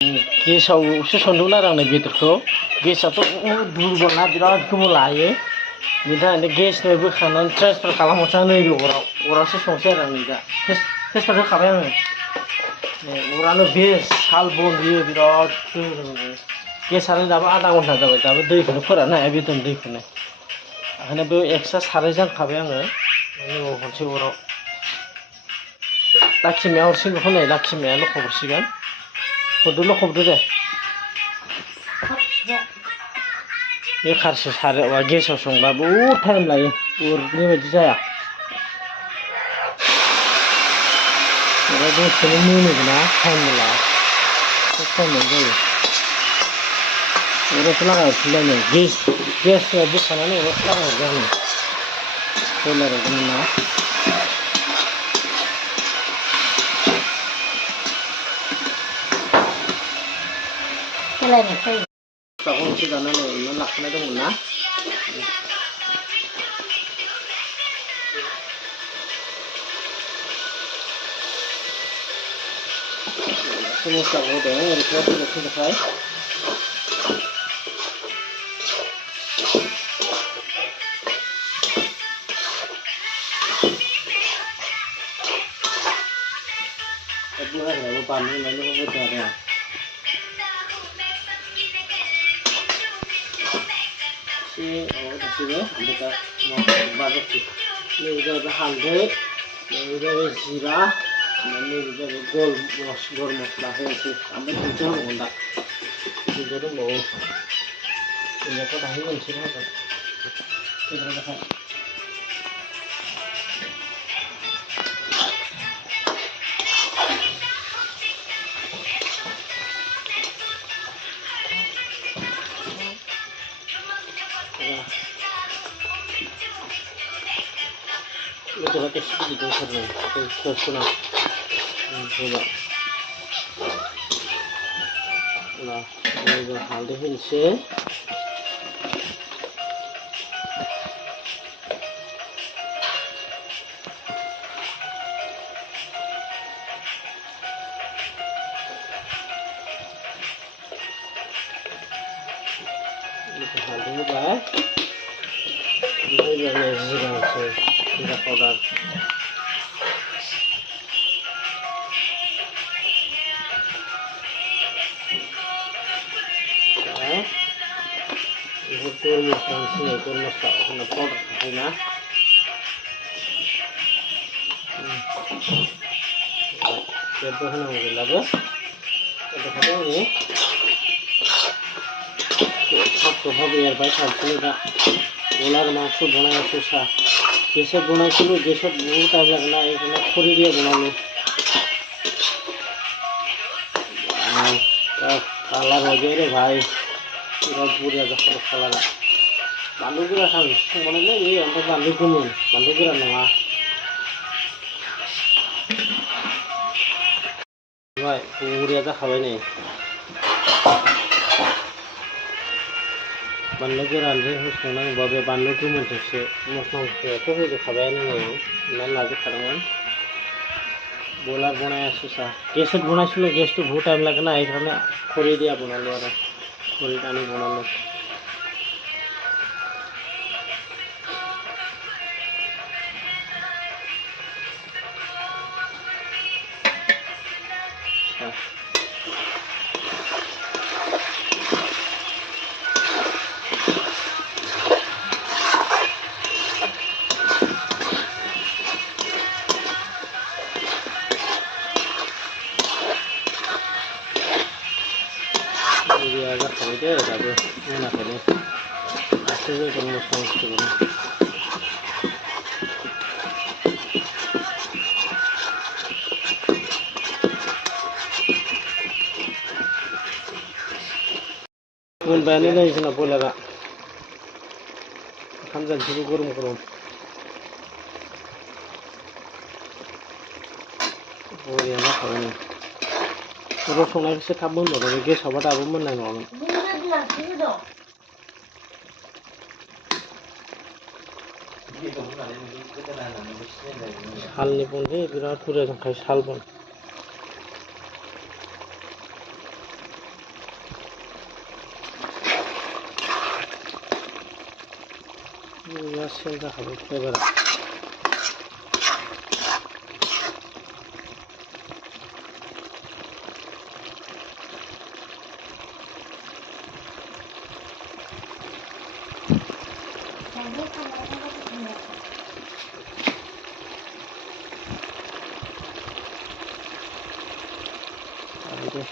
गेसावसो संदोंमोन आरो आं बेदरखौ गेसाथ' दुरबल ना बिराद गोबाव लायो बिनि थाखायनो गेसनिफ्राय बोखांनानै ट्रेन्सफार खालामहरसै आं नैबे अरावसो संसै आरो आं नै दा ट्रेन्सफार होखाबाय आङो अरानो बेस्ट साल बन बियो बिराद गोरोङो गेसानो दाबो आधा घन्टा जाबाय दाबो दैखौनो फोराननो हाया बेदरनि दैखौनो ओंखायनो बेयाव एक्सट्रा साराय जानखाबाय आङो नैबाव हरसै अराव लाखिमाया हरसिगोन बेखौ नै लाखिमाया लखबहरसिगोन हरदो लखबदो दे बेखारसो सारायाव गेसाव संबा बहुद टाइम लायो अरनि बायदि जाया दसेनो मोनोबोना टाइमबो लाया टाइमानो जायो अरावसो लागायहरफिनबाय नै गेसनिफ्राय बोखानानै अरावसो लागायहरबाय आङो बयलारावबो ना गंसे दानानै एवना लाखानाय दंमोन ना मस्लाखौ होदों ओरैनो फैनो थाखाय बानलु होनानै होदों आरो गासैबो ओमफ्राय दा बाजारखौ नैबे जाहैबाय हालदै नैबे जाहैबाय जिरा नैबे जाहैबाय गरम मस्ला होनोसै ओमफ्राय दुन्दिया होनांगोन दा दुन्दिया दंबावो दुन्दियाखौ दाहाय होनोसै होगोन बेदराव थाखाय बेदरा एसे गिदिर दंथारो दसना होबा हालदै होनोसै हालदै होबाय ओमफ्राय जिरा होनोसै जिरा पाउडार गरम मस्ला होनोसै गरम मस्ला होना पाउडार थाखायोना जेबो होनांगौ गैलाबो बेखायनो आङो सबखौहाय एरबाय थानोसै दा बयलार मांस बनाया सा गैसत बनाइছিলো गैसत बहुत टाइम लगना এখানে খড়ি দিয়ে बनानो कालार हो गया रे भाई बिराद बुरिया जाथारो कालारा बानलु गोरा संबानायलै बेयो ओमफ्राय बानलु गोमोन बानलु गोरा नङा बुरिया जाखाबाय नै बानलु गोरानजों होसंनांगौबा बे बानलु गोमोनजोंसो मस्ला मस्लियाथ' होजोबखाबायानो आङो होनानै लाजोबखादोंमोन बयलार बनायासो सा गैसत बनाइছিলো गैस तो बहुत टाइम लगे ना এইখানে খড়ি দিয়া বনালো আর খড়ি টানি বনালো जाखाबाय दे दाबो मोनाखैनो दासो होगोन मस्ला मस्लिखौनो मोनबायानो नै जोंना बयलारा ओंखाम जानोसैबो गरम गरम बरिया जाखाबाय नै अराव संनायखौसो थाब मोनबावदों गेसावबा दाबो मोननाय नङामोन सालनि बनलै बिराद बुरजा दंखायो साल बन सेल जाखाबाय फ्लेभारा दे